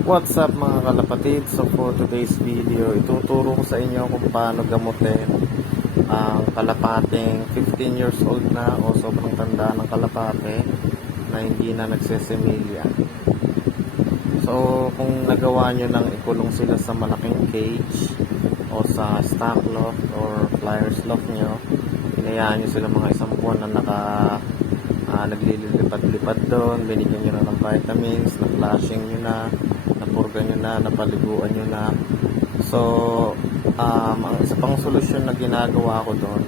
What's up mga kalapatid? So for today's video, ituturo ko sa inyo kung paano gamutin ang kalapating 15 years old na o sobrang tanda ng kalapate na hindi na nagsesemilya. So kung nagawa nyo nang ikulong sila sa malaking cage o sa stock loft or flyers loft nyo, hinayaan nyo sila mga isang buwan na naglilipad-lipad doon, binigyan nyo na ng vitamins, na-flashing nyo na, napurga nyo na, napaliguan nyo na. So, ang isa pang solusyon na ginagawa ko doon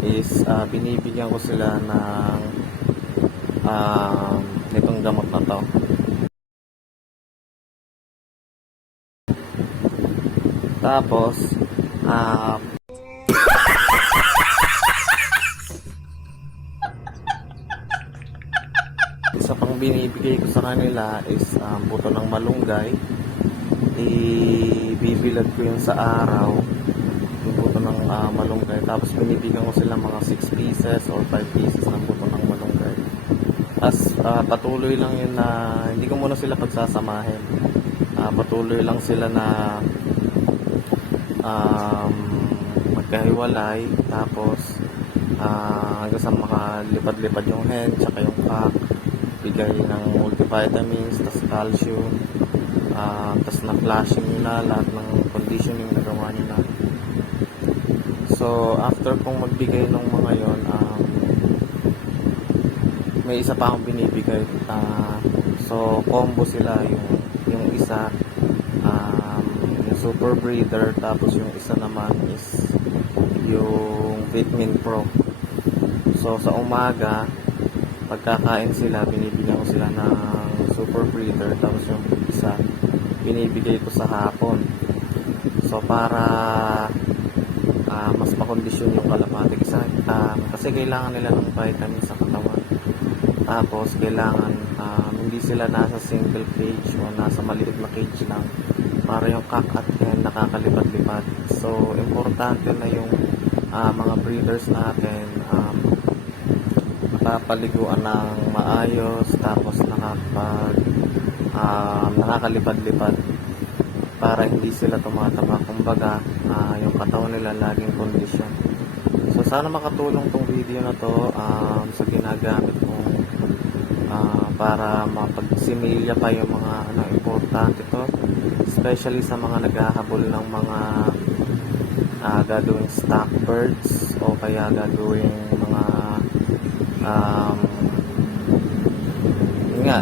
is binibigyan ko sila ng nitong gamot na to. Tapos, isa pang binibigay ko sa kanila is buto ng malunggay. Ibibilad ko yun sa araw, yung buto ng malunggay. Tapos binibigyan ko sila mga 6 pieces or 5 pieces ng buto ng malunggay. As patuloy lang yun na hindi ko muna sila pagsasamahin. Patuloy lang sila na magkahiwalay. Tapos hanggang sa makalipad-lipad yung hen tsaka yung cock, bigay ng multivitamins, tas calcium, tas na-flashing nyo na lahat ng conditioning na gawa nyo na. So after kong magbigay ng mga yon, may isa pa akong binibigay. So combo sila, yung isa yung super breeder, tapos yung isa naman is yung Vitamin Pro. So sa umaga pagkakain sila, binibigyan ko sila ng super breeder, tapos yung isa binibigay ko sa hapon. So para mas makondisyon yung kalapate kasi kailangan nila ng vitamins sa katawan. Tapos kailangan hindi sila nasa single cage o nasa maliit na cage lang, para yung cock at hen nakakalipad-lipad. So importante na yung mga breeders natin napapaliguan ng maayos, tapos nakakalipad-lipad para hindi sila tumataba. Kumbaga yung katawan nila laging kondisyon. So sana makatulong tong video na to sa ginagamit kong para mapagsimilya pa yung mga importante to, especially sa mga naghahabol ng mga gagawing stock birds o kaya gagawing mga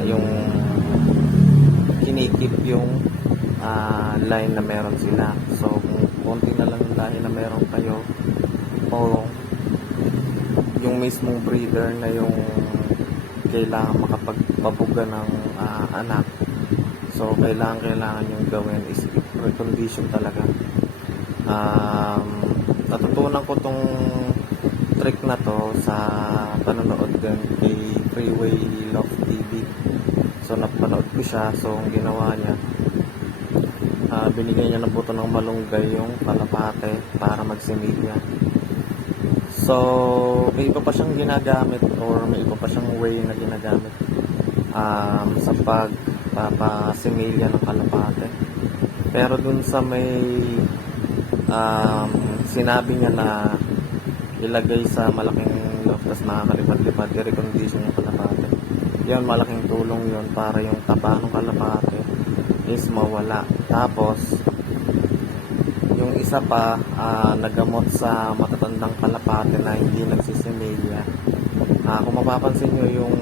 yung kinikip yung line na meron sila. So kung konti na lang yung line na meron kayo o yung mismong breeder na yung kailangan makapagpabuga ng anak, so kailangan yung gawin is recondition talaga. Natutunan ko tong trick na to sa panonood din kay Freeway Love TV. So napanood ko siya. So ang ginawa niya, binigyan niya ng buto ng malunggay yung kalapate para magsimilya. So may iba pa siyang ginagamit or may iba pa siyang way na ginagamit sa pagpapasimilya ng kalapate. Pero dun sa may sinabi niya na ilagay sa malaking loft tas nakakalipad-lipad, i-recondition yung kalapate, yun, malaking tulong yun para yung taba ng kalapate is mawala. Tapos yung isa pa, nagamot sa matatandang kalapate na hindi nagsisimilya. Kung mapapansin nyo yung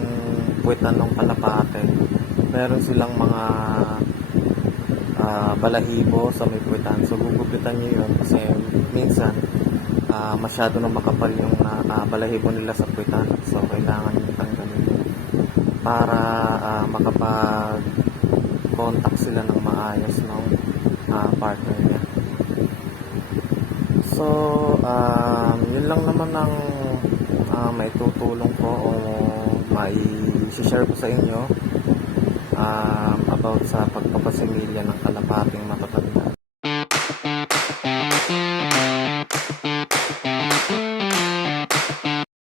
puwetan ng kalapate, meron silang mga balahibo sa may puwetan. So gugupitan nyo yun kasi minsan masyado na makapal yung balahibo nila sa puwetan. So kailangan nyo tanggalin para makapag-contact sila ng maayos ng partner niya. So yun lang naman ang maitutulong ko o mai-share ko sa inyo about sa pagpapasimilya ng kalapating